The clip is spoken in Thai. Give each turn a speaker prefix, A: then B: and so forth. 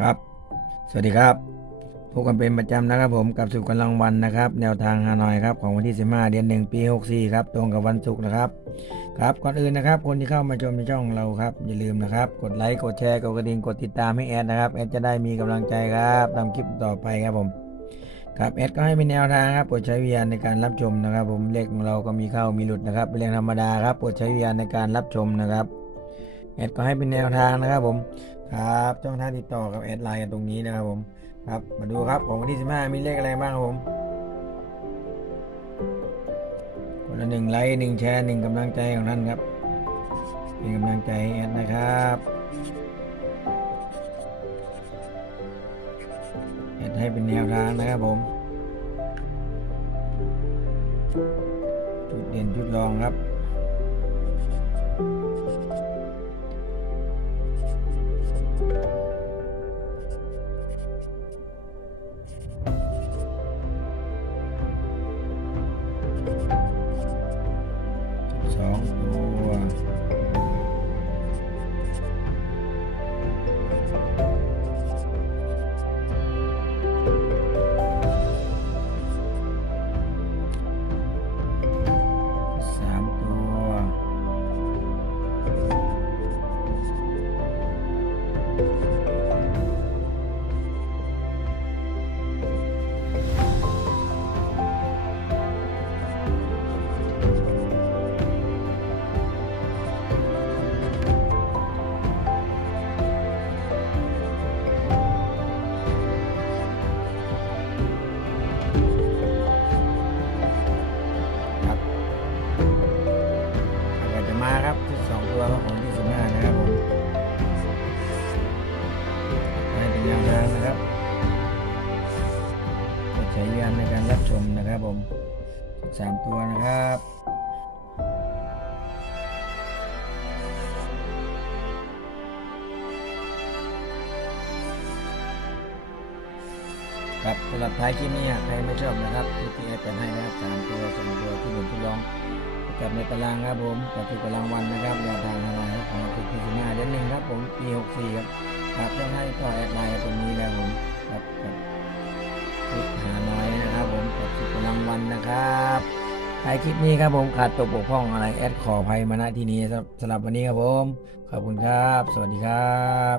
A: ครับ สวัสดีครับพบกันเป็นประจำนะครับผมกับสุกกำลังวันนะครับ แนวทางฮานอยครับของวันที่ 15 เดือน 1 ปี 64 ครับ ตรงกับวันศุกร์นะครับ ครับก่อนอื่นนะครับ คนที่เข้ามาชมในช่องเราครับ อย่าลืมนะครับ กดไลค์กดแชร์กดกระดิ่งกดติดตามให้แอดนะครับแอดจะได้มีกำลังใจครับทำคลิปต่อไปครับผมครับแอดก็ให้เป็นแนวทางครับโปรดใช้วิญญาณในการรับชมนะครับ ผมเลขของเราก็มีเข้ามีหลุดนะครับเป็นเรื่องธรรมดาครับโปรดใช้วิญญาณในการรับชมนะครับแอดก็ให้เป็นแนวทางนะครับผม ครับช่องทางติดต่อกับแอดไลน์กันตรงนี้นะครับผมครับมาดูครับของวันที่ 15 มีเลขอะไรบ้างครับผมคนละหนึ่งไลค์หนึ่งแชร์หนึ่งกำลังใจของท่านครับเป็นกำลังใจให้แอดนะครับแอดให้เป็นแนวทางนะครับผมจุดเด่นจุดรองครับ ช้ยานในการรับชมนะครับผมสามตัวนะครับครับสำหรับท้ายคลิปนี้ใครไม่ชอบนะครับที่ที่แอดจะให้นะครับสามตัวสองตัวที่หนึ่งที่รองกับในตารางครับผมกับที่ตารางวันนะครับแนวทางทางไลน์ครับของคุณที่สิบห้าเดือนหนึ่งครับผมปีหกสี่ครับครับต้องให้ต่อแอดไลน์ตรงนี้แล้วผมครับกับชุดหา นะครับ ท้ายคลิปนี้ครับผมขาดตกบกพร่องอะไรแอดขออภัยมาณที่นี้สำหรับวันนี้ครับผม ขอบคุณครับ สวัสดีครับ